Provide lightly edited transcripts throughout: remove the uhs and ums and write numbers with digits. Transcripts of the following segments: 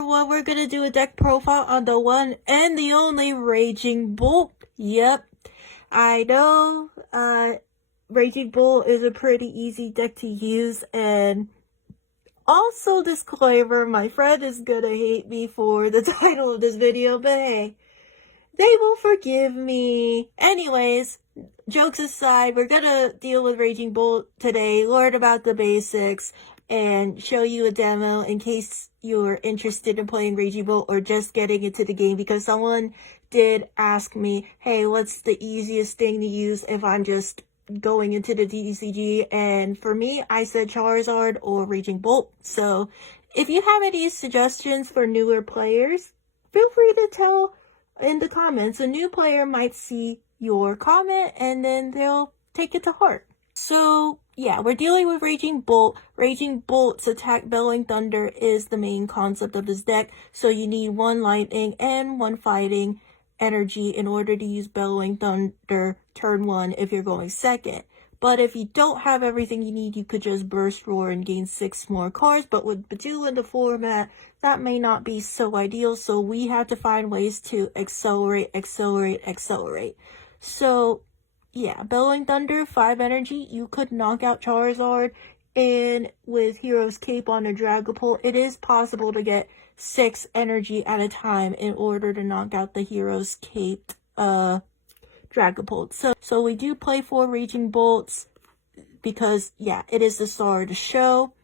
Well, we're gonna do a deck profile on the one and the only Raging Bolt. Yep, I know, Raging Bolt is a pretty easy deck to use, and also disclaimer, my friend is gonna hate me for the title of this video, but hey, they will forgive me. Anyways, jokes aside, we're gonna deal with Raging Bolt today, learn about the basics, and show you a demo in case you're interested in playing Raging Bolt or just getting into the game, because someone did ask me, hey, what's the easiest thing to use if I'm just going into the TCG? And for me, I said Charizard or Raging Bolt. So if you have any suggestions for newer players, feel free to tell in the comments. A new player might see your comment and then they'll take it to heart. So yeah, we're dealing with Raging Bolt. Raging Bolt's attack Bellowing Thunder is the main concept of this deck. So you need one lightning and one fighting energy in order to use Bellowing Thunder turn 1 if you're going second. But if you don't have everything you need, you could just Burst Roar and gain 6 more cards. But with Badu in the format, that may not be so ideal. So we have to find ways to accelerate. So yeah, Bellowing Thunder, 5 energy. You could knock out Charizard. And with Hero's Cape on a Dragapult, it is possible to get 6 energy at a time in order to knock out the Hero's Cape Dragapult. So we do play 4 Raging Bolts because, yeah, it is the star of the show.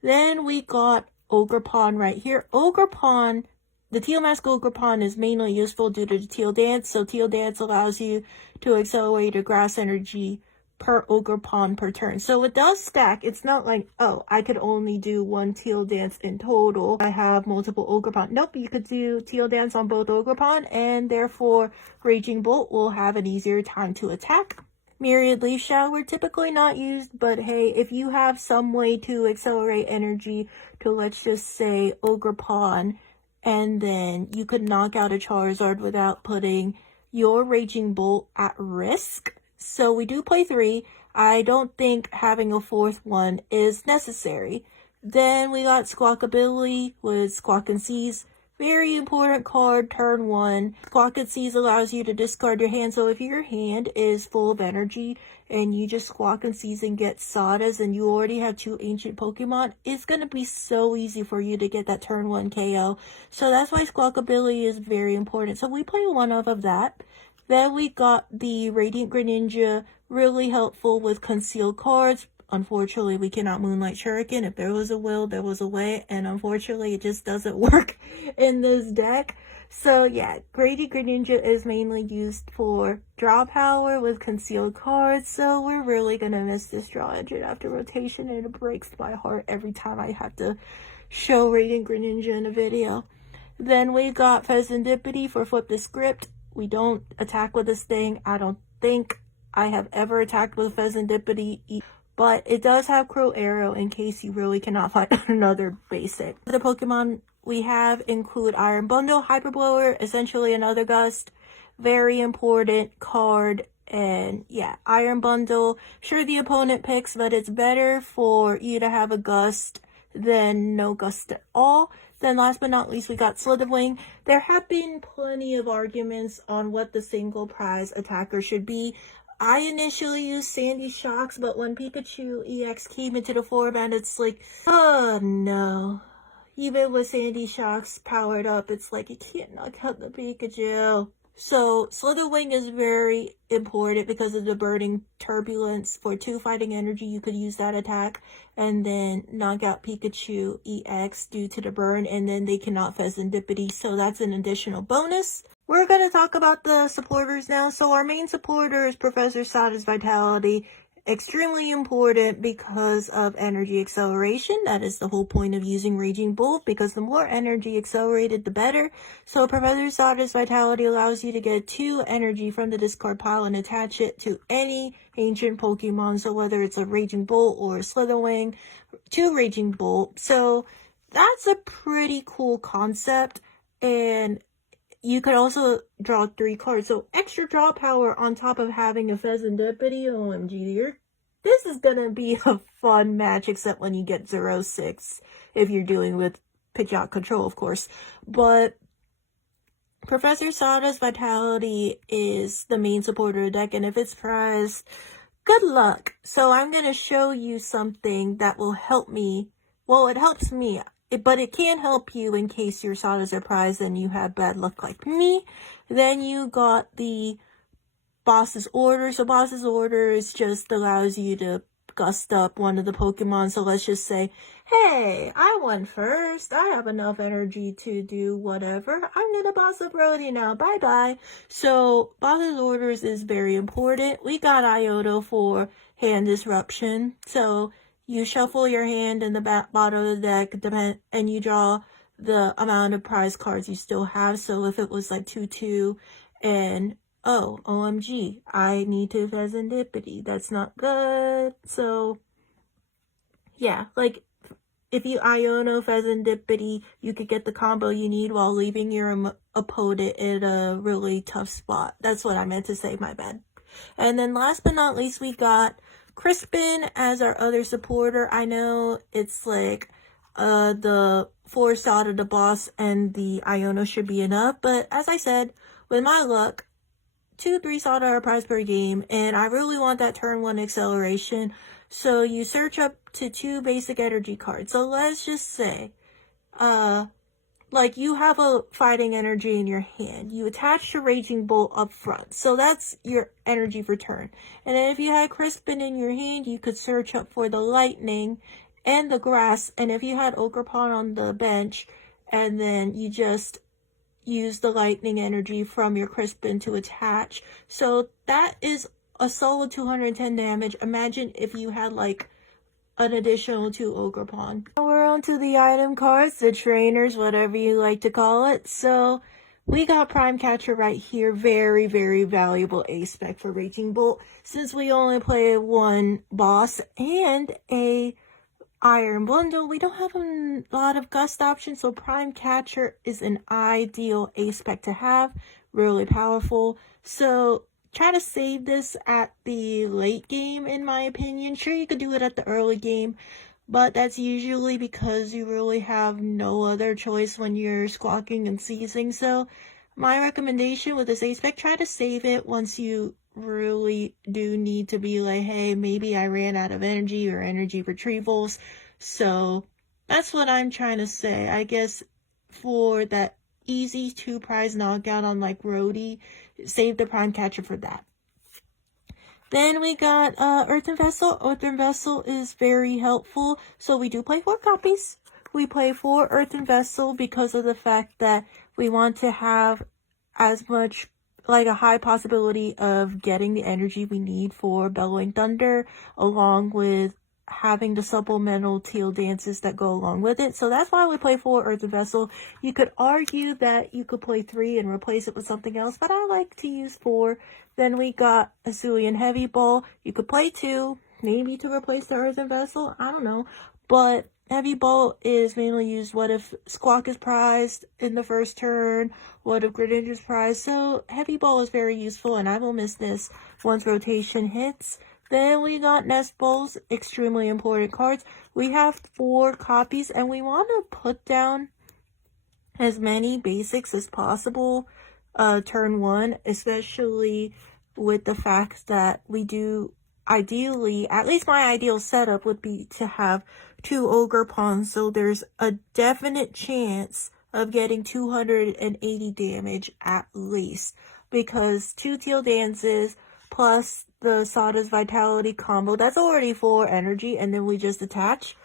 Then we got Ogerpon right here. Ogerpon, the Teal Mask Ogerpon is mainly useful due to the Teal Dance. So Teal Dance allows you to accelerate a grass energy per Ogerpon per turn. So it does stack. It's not like, oh, I could only do 1 Teal Dance in total. I have multiple Ogerpon. Nope, you could do Teal Dance on both Ogerpon, and therefore Raging Bolt will have an easier time to attack. Myriad Leaf Shower, typically not used, but hey, if you have some way to accelerate energy to, let's just say, Ogerpon, and then you could knock out a Charizard without putting your Raging Bolt at risk. So we do play 3. I don't think having a 4th one is necessary. Then we got Squawkabilly with Squawk and Seize. Very important card, turn 1. Squawk and Seize allows you to discard your hand. So if your hand is full of energy and you just Squawk and Seize and get Sawdust and you already have 2 ancient Pokemon, it's going to be so easy for you to get that turn 1 KO. So that's why Squawkabilly is very important. So we play 1 of that. Then we got the Radiant Greninja, really helpful with concealed cards. Unfortunately, we cannot Moonlight Shuriken. If there was a will, there was a way, and unfortunately, it just doesn't work in this deck. So yeah, Radiant Greninja is mainly used for draw power with concealed cards, so we're really gonna miss this draw engine after rotation, and it breaks my heart every time I have to show Radiant Greninja in a video. Then we got Pheasantipity for Flip the Script. We don't attack with this thing. I don't think I have ever attacked with Pheasantipity, but it does have Crow Arrow in case you really cannot find another basic. The Pokemon we have include Iron Bundle, Hyper Blower, essentially another Gust. Very important card. And yeah, Iron Bundle, sure the opponent picks, but it's better for you to have a Gust than no Gust at all. Then last but not least, we got Slitherwing. There have been plenty of arguments on what the single prize attacker should be. I initially used Sandy Shocks, but when Pikachu EX came into the format, it's like, oh no. Even with Sandy Shocks powered up, it's like you can't knock out the Pikachu. So Slitherwing is very important because of the Burning Turbulence. For 2 fighting energy, you could use that attack and then knock out Pikachu EX due to the burn, and then they cannot Pheasantipity, so that's an additional bonus. We're going to talk about the supporters now. So our main supporter is Professor Sada's Vitality. Extremely important because of energy acceleration. That is the whole point of using Raging Bolt, because the more energy accelerated, the better. So Professor Sada's Vitality allows you to get 2 energy from the discard pile and attach it to any ancient Pokemon. So whether it's a Raging Bolt or a Slitherwing, 2 Raging Bolt. So that's a pretty cool concept. And you could also draw 3 cards. So extra draw power on top of having a Pheasantipity. OMG, this is going to be a fun match, except when you get 0-6 if you're dealing with Pidgeot control, of course. But Professor Sada's Vitality is the main supporter of the deck, and if it's prized, good luck. So I'm going to show you something that will help me. Well, it helps me, but it can help you in case your Sadas are prized and you have bad luck like me. Then you got the Boss's Order. So Boss's Order is just allows you to gust up one of the Pokemon. So let's just say, hey, I won first. I have enough energy to do whatever. I'm gonna boss up Brody now. Bye-bye. So Boss's Orders is very important. We got Iodo for hand disruption. So you shuffle your hand in the bottom of the deck, and you draw the amount of prize cards you still have. So if it was like 2-2 and oh, OMG, I need to Pheasantipity. That's not good. So, yeah, like, if you Iono Pheasantipity, you could get the combo you need while leaving your opponent in a really tough spot. That's what I meant to say, my bad. And then last but not least, we got Crispin as our other supporter. I know it's like the 4 Sada, the boss, and the Iono should be enough. But as I said, with my luck, 2-3 Sada are prized per game, and I really want that turn 1 acceleration. So you search up to 2 basic energy cards. So let's just say, like you have a fighting energy in your hand. You attach your Raging Bolt up front. So that's your energy for turn. And then if you had Crispin in your hand, you could search up for the lightning and the grass. And if you had Ogerpon on the bench, and then you just use the lightning energy from your Crispin to attach. So that is a solid 210 damage. Imagine if you had like an additional 2 Ogerpon. We're on to the item cards, the trainers, whatever you like to call it. So we got Prime Catcher right here. Very, very valuable A-spec for Raging Bolt, since we only play 1 boss and a Iron Bundle. We don't have a lot of gust options, so Prime Catcher is an ideal A-spec to have. Really powerful. So try to save this at the late game, in my opinion. Sure, you could do it at the early game, but that's usually because you really have no other choice when you're squawking and seizing. So my recommendation with this A-spec, try to save it once you really do need to be like, hey, maybe I ran out of energy or energy retrievals. So that's what I'm trying to say. I guess for that easy 2 prize knockout on like Rhodey, save the Prime Catcher for that. Then we got Earthen Vessel. Earthen Vessel is very helpful. So we do play 4 copies. We play 4 Earthen Vessel because of the fact that we want to have as much, like a high possibility of getting the energy we need for Bellowing Thunder, along with having the supplemental teal dances that go along with it. So that's why we play 4 Earthen Vessel. You could argue that you could play 3 and replace it with something else, but I like to use 4. Then we got Azulian Heavy Ball. You could play 2, maybe to replace the Earthen Vessel. I don't know. But Heavy Ball is mainly used what if Squawk is prized in the first turn, what if Greninja is prized. So Heavy Ball is very useful, and I will miss this once rotation hits. Then we got Nest Balls, extremely important cards. We have 4 copies, and we want to put down as many basics as possible turn 1, especially with the fact that we do ideally, at least my ideal setup would be to have 2 Ogerpons, so there's a definite chance of getting 280 damage at least, because 2 Teal Dances plus the Sada's Vitality combo, that's already 4 energy, and then we just attach.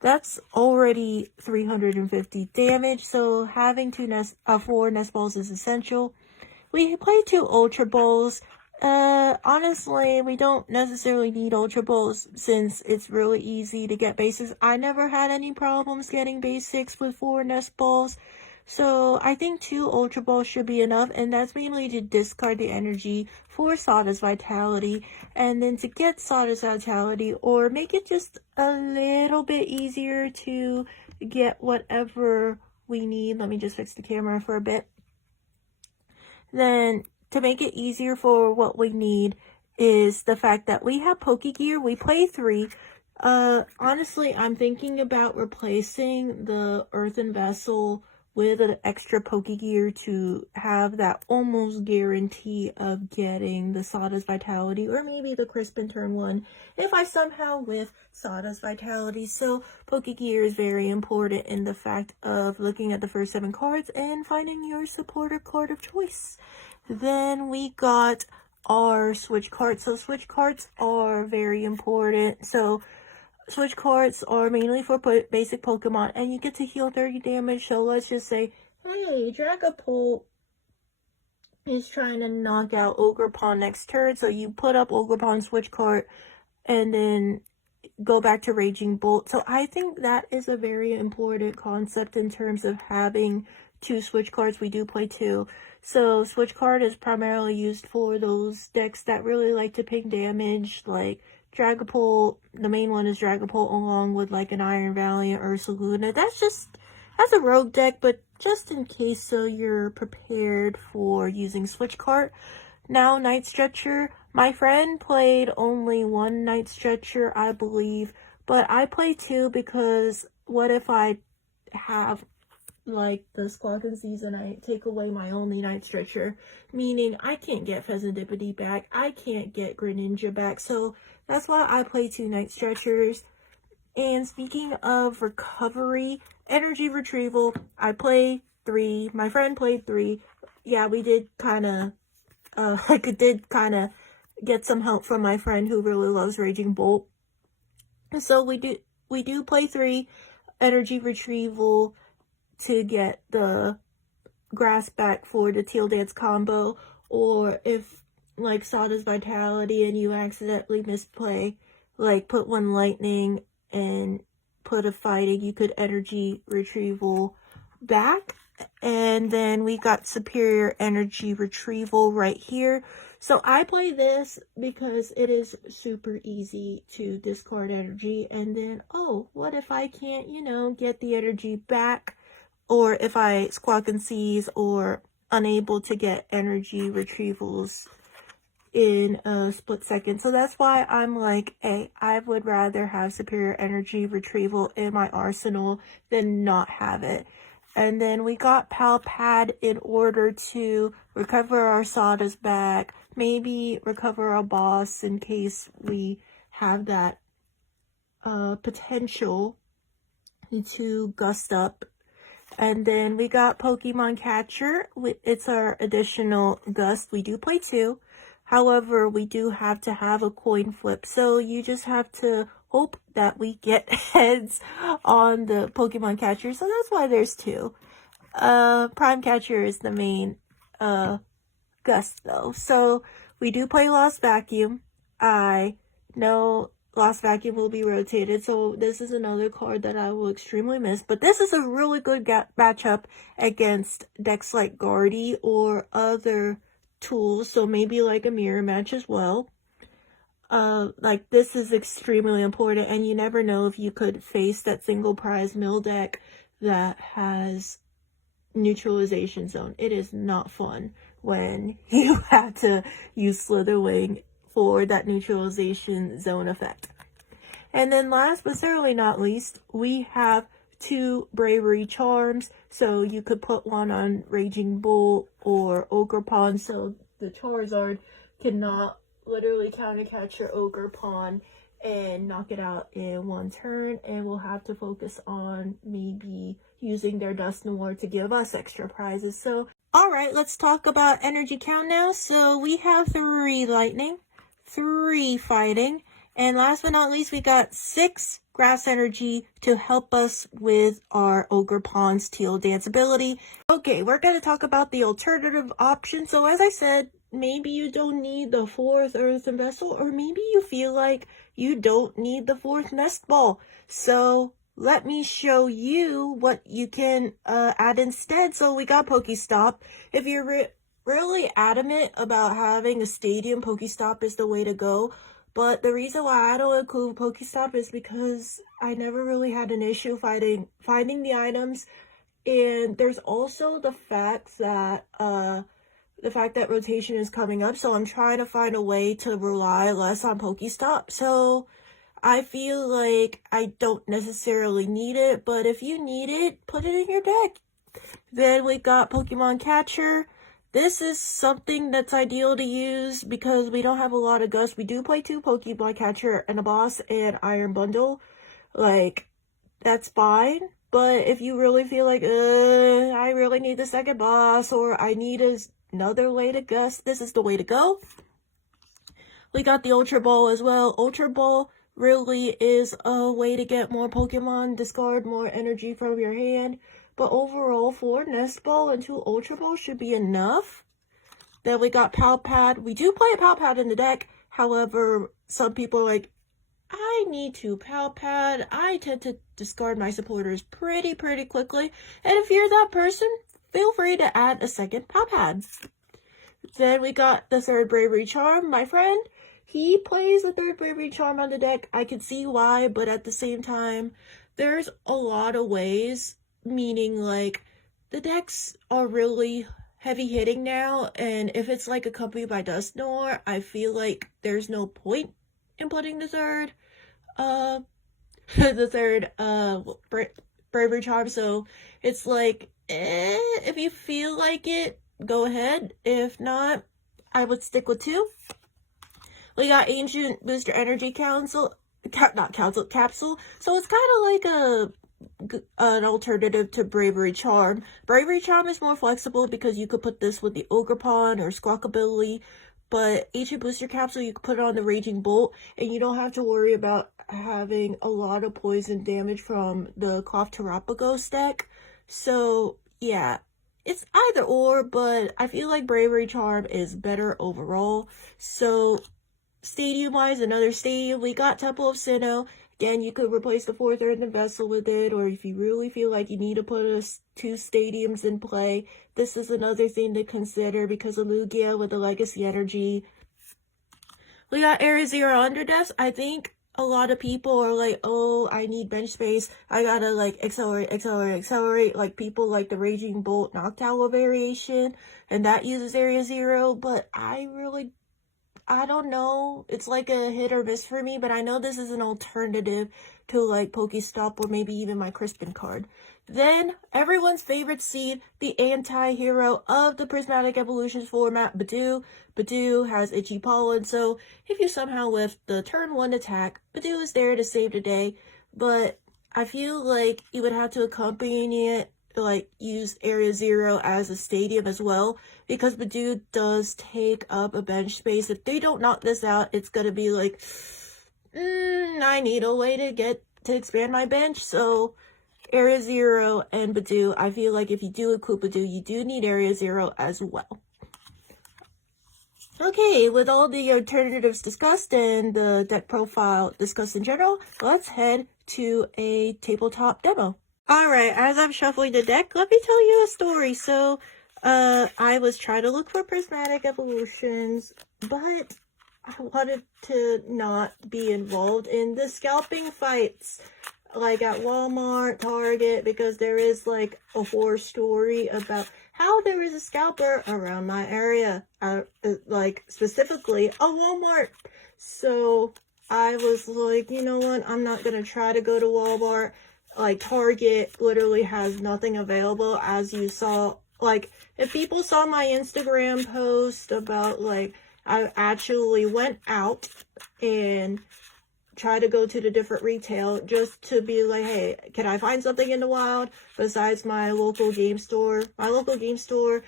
That's already 350 damage, so having 4 Nest Balls is essential. We play 2 Ultra Balls. Honestly, we don't necessarily need Ultra Balls since it's really easy to get basics. I never had any problems getting basics with 4 Nest Balls. So I think 2 Ultra Balls should be enough, and that's mainly to discard the energy for Sada's Vitality, and then to get Sada's Vitality, or make it just a little bit easier to get whatever we need. Let me just fix the camera for a bit. Then to make it easier for what we need is the fact that we have Pokegear. We play 3. Honestly, I'm thinking about replacing the earthen vessel with an extra Pokegear to have that almost guarantee of getting the Sawdust Vitality, or maybe the Crisp and Turn one if I somehow with Sawdust Vitality. So Pokegear is very important in the fact of looking at the first 7 cards and finding your supporter card of choice. Then we got our switch cards. So switch cards are very important. So switch cards are mainly for basic Pokemon, and you get to heal 30 damage. So let's just say, hey, Dragapult is trying to knock out Ogerpon next turn. So you put up Ogerpon switch card and then go back to Raging Bolt. So I think that is a very important concept in terms of having 2 switch cards. We do play 2. So switch card is primarily used for those decks that really like to ping damage, like Dragapult. The main one is Dragapult along with like an Iron Valiant or Ursaluna. That's a rogue deck, but just in case, so you're prepared for using switch card. Now Night Stretcher. My friend played only 1 Night Stretcher, I believe, but I play 2 because what if I have like the Squawkin' season, I take away my only Night Stretcher, meaning I can't get Pheasantipity back, I can't get Greninja back, so that's why I play 2 Night Stretchers. And speaking of recovery, energy retrieval, I play 3, my friend played 3. Yeah, we did kind of, I did kind of get some help from my friend who really loves Raging Bolt. So we do play 3 energy retrieval to get the grass back for the Teal Dance combo, or if like Sawdust Vitality and you accidentally misplay, like put 1 lightning and put a fighting, you could energy retrieval back. And then we got superior energy retrieval right here. So I play this because it is super easy to discard energy, and then, oh, what if I can't, get the energy back, or if I Squawk and Seize or unable to get energy retrievals in a split second. So that's why I'm like, hey, I would rather have superior energy retrieval in my arsenal than not have it. And then we got Pal Pad in order to recover our Sawdust back, maybe recover our boss in case we have that potential to gust up. And then we got Pokemon Catcher. It's our additional gust. We do play 2. However, we do have to have a coin flip. So you just have to hope that we get heads on the Pokemon Catcher. So that's why there's 2. Prime Catcher is the main gust though. So we do play Lost Vacuum. I know Lost Vacuum will be rotated, so this is another card that I will extremely miss. But this is a really good matchup against decks like Guardy or other tools, so maybe like a mirror match as well. Like this is extremely important, and you never know if you could face that single prize mill deck that has neutralization zone. It is not fun when you have to use Slitherwing for that neutralization zone effect. And then last but certainly not least, we have 2 Bravery Charms. So you could put 1 on Raging Bull or Ogerpon, so the Charizard cannot literally counter catch your Ogerpon and knock it out in 1 turn, and we'll have to focus on maybe using their Dusknoir to give us extra prizes. So alright, let's talk about energy count now. So we have 3 lightning, 3 fighting, and last but not least, we got 6 grass energy to help us with our Ogerpon's Teal Dance ability. Okay, we're going to talk about the alternative option. So as I said, maybe you don't need the 4th Earthen Vessel, or maybe you feel like you don't need the 4th Nest Ball. So let me show you what you can add instead. So we got Pokestop. If you're really adamant about having a stadium, Pokestop is the way to go. But the reason why I don't include Pokestop is because I never really had an issue finding the items. And there's also the fact that rotation is coming up, so I'm trying to find a way to rely less on Pokestop. So I feel like I don't necessarily need it, but if you need it, put it in your deck. Then we got Pokemon Catcher. This is something that's ideal to use because we don't have a lot of Gust. We do play 2 Pokemon Catcher and a boss and Iron Bundle. Like, that's fine. But if you really feel like, I really need the second boss, or I need another way to Gust, this is the way to go. We got the Ultra Ball as well. Ultra Ball really is a way to get more Pokemon, discard more energy from your hand. But overall, 4 Nest Ball and 2 Ultra Balls should be enough. Then we got Palpad. We do play a Palpad in the deck. However, some people are like, I need to Palpad. I tend to discard my supporters pretty quickly. And if you're that person, feel free to add a second Palpad. Then we got the 3rd Bravery Charm. My friend, he plays the 3rd Bravery Charm on the deck. I can see why, but at the same time, there's a lot of ways, meaning like the decks are really heavy hitting now, and if it's like accompanied by Dusknoir, I feel like there's no point in putting the 3rd Bravery Charm. So it's like, if you feel like it, go ahead. If not, I would stick with 2. We got Ancient Booster Energy Capsule. So it's kind of like an alternative to Bravery Charm. Bravery Charm is more flexible because you could put this with the Ogerpon or Squawkabilly, but Ancient Booster Capsule, you could put it on the Raging Bolt, and you don't have to worry about having a lot of poison damage from the Cloth Terapagos deck. So, yeah, it's either or, but I feel like Bravery Charm is better overall. So, stadium-wise, another stadium, we got Temple of Sinnoh. Again, you could replace the 4th Earthen Vessel with it, or if you really feel like you need to put 2 stadiums in play, this is another thing to consider because of Lugia with the Legacy Energy. We got Area Zero Underdeaths. I think a lot of people are like, oh, I need bench space. I gotta like accelerate. Like people like the Raging Bolt Noctowl variation, and that uses Area Zero, but I don't know. It's like a hit or miss for me, but I know this is an alternative to like Pokestop or maybe even my Crispin card. Then, everyone's favorite seed, the anti-hero of the Prismatic Evolutions format, Budew. Budew has Itchy Pollen, so if you somehow whiff the turn 1 attack, Budew is there to save the day, but I feel like you would have to accompany it, like use Area Zero as a stadium as well, because Budew does take up a bench space. If they don't knock this out, it's gonna be like, I need a way to expand my bench. So Area Zero and Budew, I feel like if you do include Budew, you do need Area Zero as well. Okay, with all the alternatives discussed and the deck profile discussed in general, let's head to a tabletop demo. Alright, as I'm shuffling the deck, let me tell you a story. So, I was trying to look for Prismatic Evolutions, but I wanted to not be involved in the scalping fights, like at Walmart, Target, because there is like a horror story about how there is a scalper around my area, like specifically a Walmart. So, I was like, you know what, I'm not gonna try to go to Walmart. Like, Target literally has nothing available, as you saw. Like, if people saw my Instagram post about, like, I actually went out and tried to go to the different retail just to be like, hey, can I find something in the wild besides my local game store? My local game store,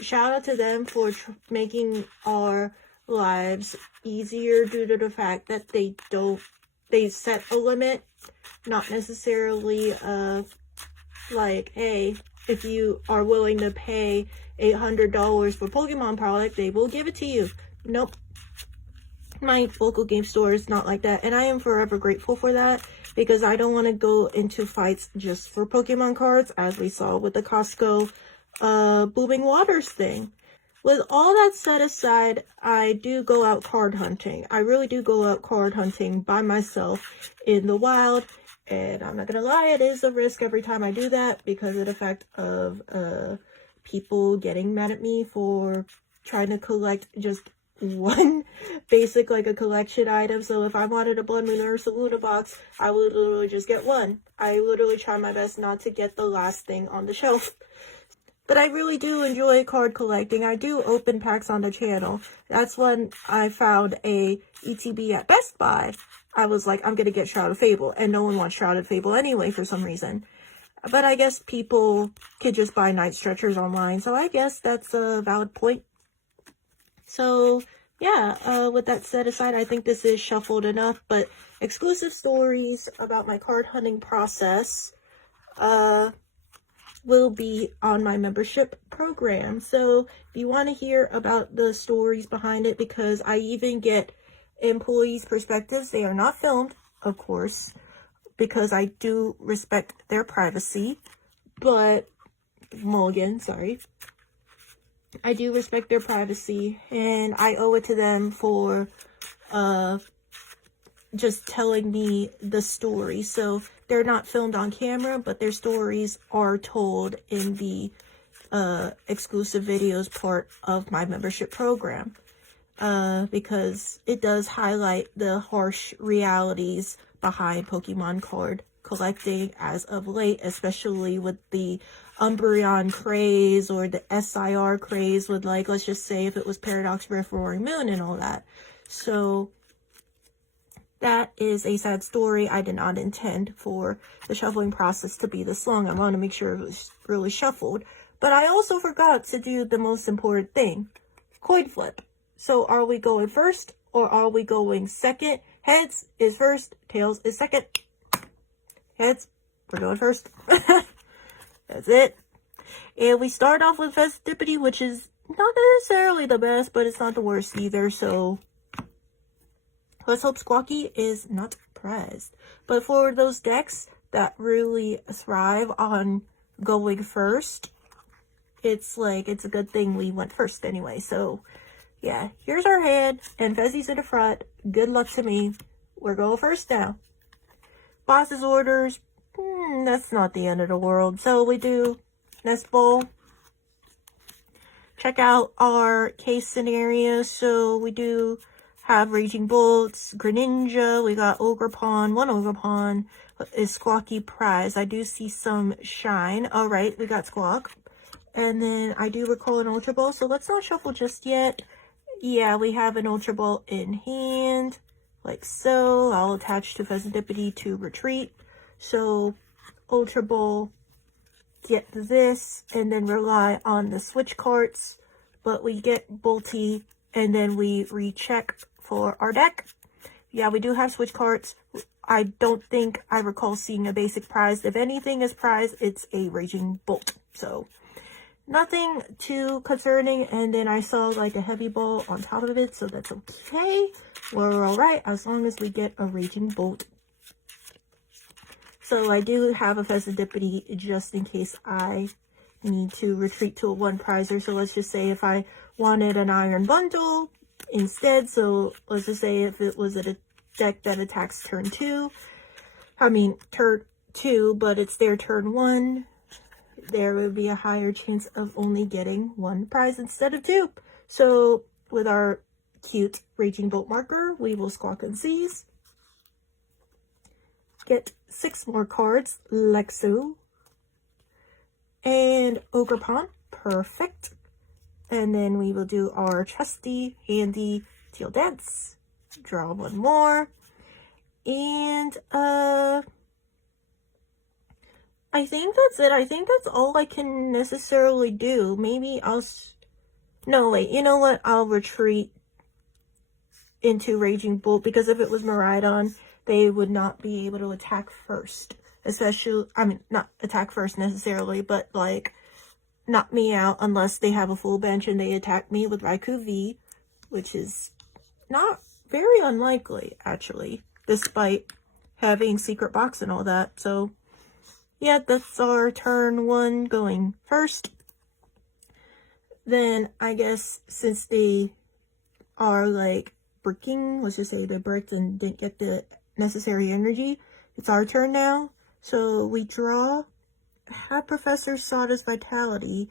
shout out to them for making our lives easier due to the fact that they set a limit. Not necessarily, like, hey, if you are willing to pay $800 for Pokemon product, they will give it to you. Nope. My local game store is not like that, and I am forever grateful for that, because I don't want to go into fights just for Pokemon cards, as we saw with the Costco, Booming Waters thing. With all that set aside, I do go out card hunting. I really do go out card hunting by myself in the wild. And I'm not gonna lie, it is a risk every time I do that because of the fact of people getting mad at me for trying to collect just one basic, like a collection item. So if I wanted a Blood Moon Ursa Luna box, I would literally just get one. I literally try my best not to get the last thing on the shelf. But I really do enjoy card collecting. I do open packs on the channel. That's when I found a ETB at Best Buy. I was like, I'm gonna get Shrouded Fable, and no one wants Shrouded Fable anyway for some reason. But I guess people could just buy Night Stretchers online, so I guess that's a valid point. So, yeah, with that set aside, I think this is shuffled enough, but exclusive stories about my card hunting process, will be on my membership program. So if you want to hear about the stories behind it, because I even get employees' perspectives, they are not filmed, of course, because I do respect their privacy, but Mulligan, sorry. I do respect their privacy, and I owe it to them for just telling me the story. So they're not filmed on camera, but their stories are told in the exclusive videos part of my membership program, because it does highlight the harsh realities behind Pokemon card collecting as of late, especially with the Umbreon craze or the SIR craze with, like, let's just say if it was Paradox Rift, Roaring Moon and all that. So that is a sad story. I did not intend for the shuffling process to be this long. I want to make sure it was really shuffled. But I also forgot to do the most important thing. Coin flip. So are we going first or are we going second? Heads is first, tails is second. Heads, we're going first. That's it. And we start off with Festivity, which is not necessarily the best, but it's not the worst either. So let's hope Squawky is not prized. But for those decks that really thrive on going first, it's like, it's a good thing we went first anyway. So yeah, here's our hand, and Fezzi's in the front. Good luck to me. We're going first now. Boss's orders, that's not the end of the world. So we do Nest Bowl. Check out our case scenario. So we do have Raging Bolts, Greninja, we got Ogerpon, one Ogerpon is Squawky prize. I do see some shine. Alright, we got Squawk. And then I do recall an Ultra Ball, so let's not shuffle just yet. Yeah, we have an Ultra Ball in hand, like so. I'll attach to Festivity to retreat. So, Ultra Ball, get this, and then rely on the switch cards. But we get Bolty, and then we recheck for our deck. Yeah, we do have switch cards. I don't think I recall seeing a basic prize. If anything is prized, it's a Raging Bolt. So, nothing too concerning. And then I saw like a heavy ball on top of it, so that's okay. We're alright as long as we get a Raging Bolt. So I do have a Festivity just in case I need to retreat to a one prizer. So let's just say if I wanted an Iron Bundle instead, so let's just say if it was a deck that attacks turn 2, turn 2, but it's their turn 1, there would be a higher chance of only getting one prize instead of 2. So with our cute Raging Bolt marker, we will Squawk and Seize. Get 6 more cards, like so. And Ogerpon, perfect. And then we will do our trusty, handy Teal Dance. Draw one more. And, I think that's it. I think that's all I can necessarily do. Maybe no, wait, you know what? I'll retreat into Raging Bolt, because if it was Miraidon, they would not be able to attack first. Especially, not attack first necessarily, but like, knock me out unless they have a full bench and they attack me with Raikou V, which is not very unlikely, actually, despite having Secret Box and all that. So, yeah, that's our turn 1 going first. Then, I guess, since they are, like, bricking, let's just say they bricked and didn't get the necessary energy, it's our turn now. So, we draw, have Professor Sada's Vitality.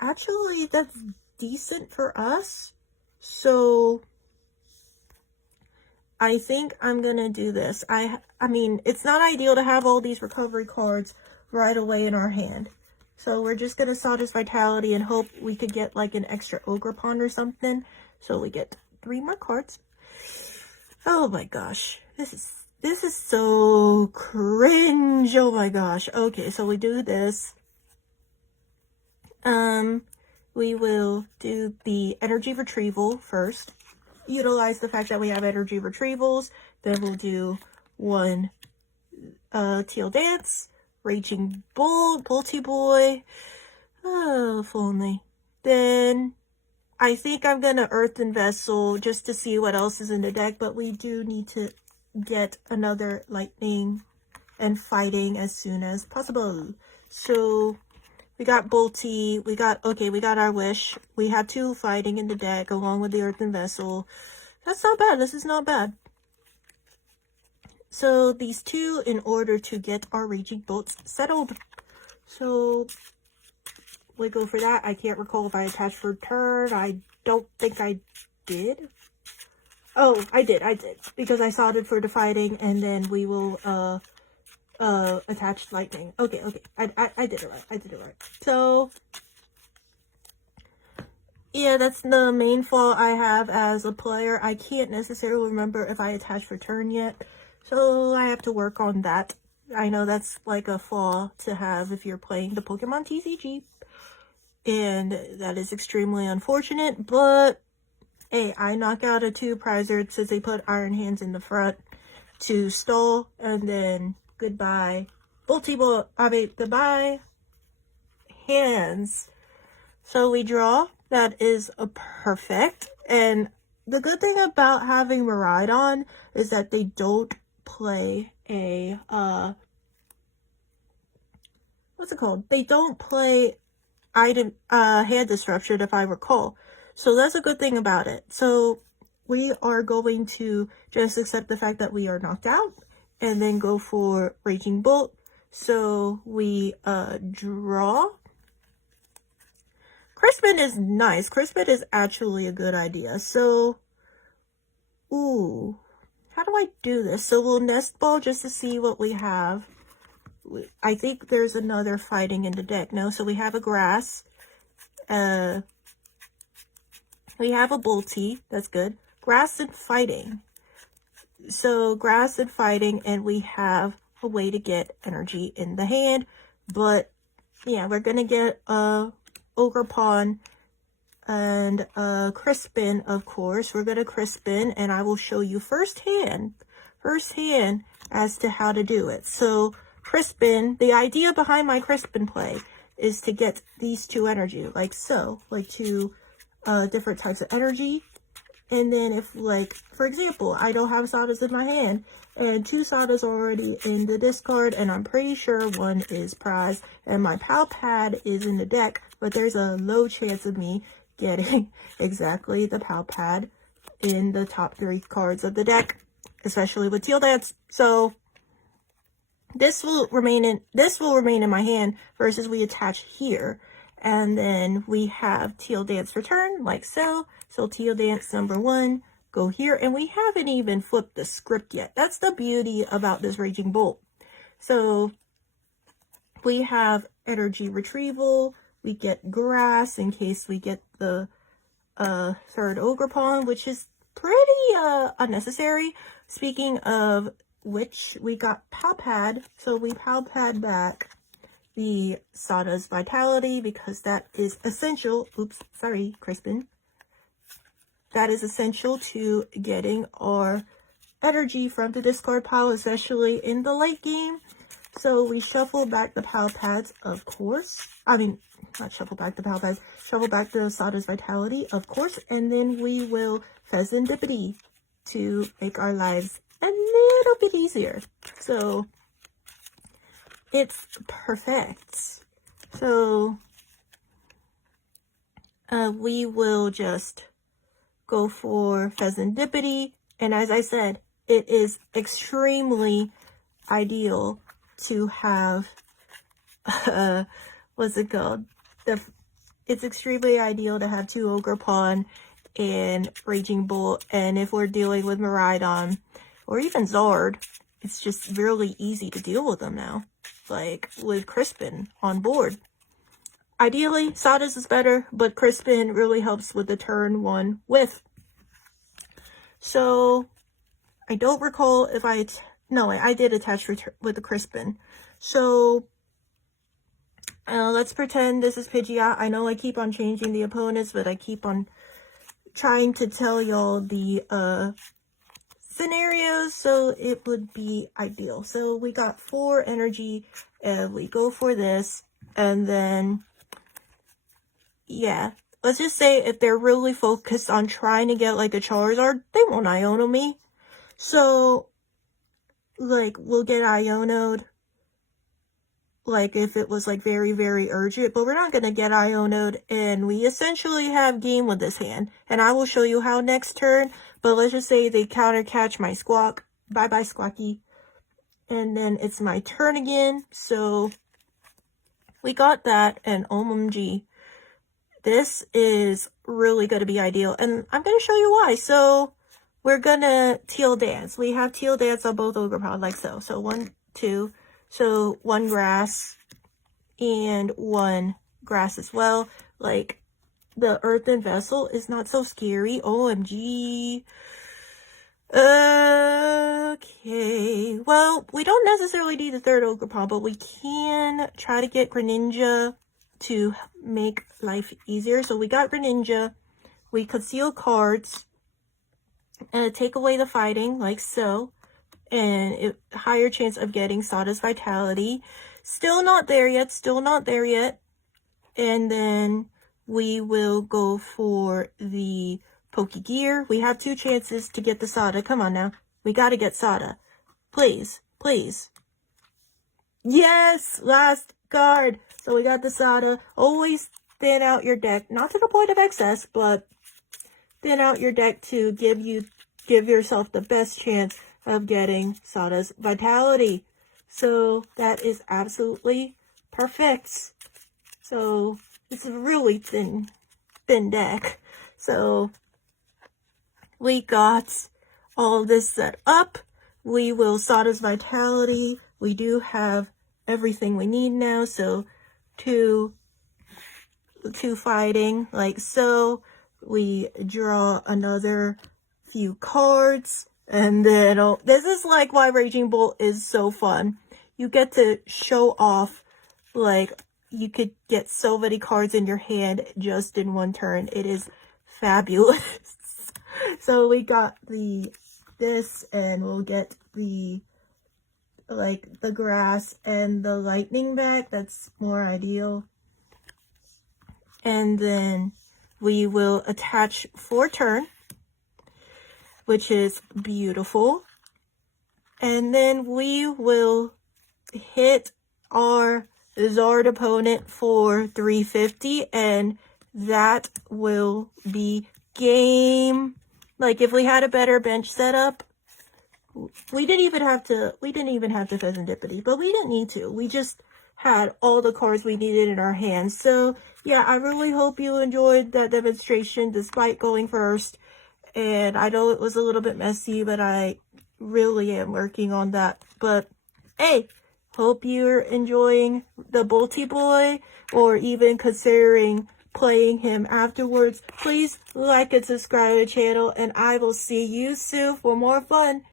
Actually, that's decent for us. So I think I'm gonna do this. I mean, it's not ideal to have all these recovery cards right away in our hand. So we're just gonna Sawdust Vitality and hope we could get like an extra Ogre Pond or something. So we get 3 more cards. Oh my gosh. This is so cringe. Oh my gosh. Okay, so we do this. We will do the energy retrieval first. Utilize the fact that we have energy retrievals. Then we'll do 1 Teal Dance, Raging Bull, Bolty Boy. Oh, if only. Then I think I'm gonna Earthen Vessel just to see what else is in the deck, but we do need to get another Lightning and Fighting as soon as possible. So we got Bolty, we got our Wish. We have 2 Fighting in the deck along with the Earthen Vessel. That's not bad. This is not bad. So these 2 in order to get our Raging Bolts settled. So we go for that. I can't recall if I attached for turn. I don't think I did. Oh, I did. Because I saw it for the Fighting, and then we will attach Lightning. Okay. I did it right. So yeah, that's the main fault I have as a player. I can't necessarily remember if I attached for turn yet. So I have to work on that. I know that's like a flaw to have if you're playing the Pokemon TCG. And that is extremely unfortunate. But hey, I knock out a 2 Prizard since they put Iron Hands in the front to stall. And then goodbye. Goodbye hands. So we draw. That is a perfect. And the good thing about having Miraidon is that they don't play a, what's it called? They don't play hand disruption, if I recall. So that's a good thing about it. So we are going to just accept the fact that we are knocked out and then go for Raging Bolt. So we draw. Crispin is nice. Crispin is actually a good idea. So, ooh, how do I do this? So we'll Nest Ball just to see what we have. I think there's another Fighting in the deck. No, so we have a Grass. We have a Bolty. That's good. Grass and Fighting. So Grass and Fighting, and we have a way to get energy in the hand. But yeah, we're gonna get a Ogre Pond and Crispin, of course. We're gonna Crispin, and I will show you firsthand as to how to do it. So Crispin, the idea behind my Crispin play is to get these 2 energy, like so, like 2 different types of energy. And then if, like, for example, I don't have Sawdust in my hand, and 2 Sawdust already in the discard, and I'm pretty sure 1 is prize, and my Pal Pad is in the deck, but there's a low chance of me getting exactly the Pal Pad in the top 3 cards of the deck, especially with Teal Dance. So this will remain in my hand versus we attach here. And then we have Teal Dance return, like so. So Teal Dance number 1, go here. And we haven't even flipped the script yet. That's the beauty about this Raging Bolt. So we have energy retrieval. We get Grass in case we get the 3rd Ogre Pond, which is pretty unnecessary. Speaking of which, we got Pal Pad. So we Pal Pad back the Sawdust Vitality because that is essential. Oops, sorry, Crispin. That is essential to getting our energy from the discard pile, especially in the late game. So we shuffle back the Pal Pads, of course. I mean, not shuffle back the Pal Pads. Shuffle back the Sawdust Vitality, of course. And then we will Pheasantipity to make our lives a little bit easier. So it's perfect. So we will just go for Pheasantipity. And as I said, it is extremely ideal to have, what's it called? It's extremely ideal to have 2 Ogre Pond and Raging Bull. And if we're dealing with Miraidon or even Zard, it's just really easy to deal with them now. Like with Crispin on board. Ideally, Sada's is better, but Crispin really helps with the turn 1 whiff. So, I don't recall if I did attach with the Crispin. So, let's pretend this is Pidgeot. I know I keep on changing the opponents, but I keep on trying to tell y'all the scenarios, so it would be ideal. So, we got 4 energy, and we go for this, and then, yeah. Let's just say if they're really focused on trying to get, like, a Charizard, they won't Iono me. So, like, we'll get Iono'd, like, if it was, like, very, very urgent. But we're not going to get Iono'd, and we essentially have game with this hand. And I will show you how next turn. But let's just say they counter catch my Squawk. Bye-bye, Squawky. And then it's my turn again. So, we got that, and OMG. This is really going to be ideal, and I'm going to show you why. So, we're going to Teal Dance. We have Teal Dance on both Ogerpod, like so. So, 1, 2. So, 1 grass and 1 grass as well. Like, the Earthen Vessel is not so scary. OMG. Okay. Well, we don't necessarily need the 3rd Ogerpod, but we can try to get Greninja to make life easier. So we got Greninja, we conceal cards, and take away the fighting, like so, and higher chance of getting Sawdust Vitality. Still not there yet, and then we will go for the Pokegear. We have 2 chances to get the Sada. Come on now, we gotta get Sada. Please, please. Yes, last card. So we got the Sada. Always thin out your deck, not to the point of excess, but thin out your deck to give yourself the best chance of getting Sada's Vitality. So that is absolutely perfect. So it's a really thin deck. So we got all this set up. We will Sada's Vitality. We do have everything we need now. So 2 fighting, like so. We draw another few cards, and then this is like why Raging Bull is so fun. You get to show off, like, you could get so many cards in your hand just in 1 turn. It is fabulous. So we got this, and we'll get the grass and the lightning back. That's more ideal. And then we will attach for turn, which is beautiful. And then we will hit our Zard opponent for 350, and that will be game. Like, if we had a better bench setup, we didn't even have to Serendipity, but we didn't need to. We just had all the cards we needed in our hands. So, yeah, I really hope you enjoyed that demonstration despite going first. And I know it was a little bit messy, but I really am working on that. But, hey, hope you're enjoying the Bolty Boy, or even considering playing him afterwards. Please like and subscribe to the channel, and I will see you soon for more fun.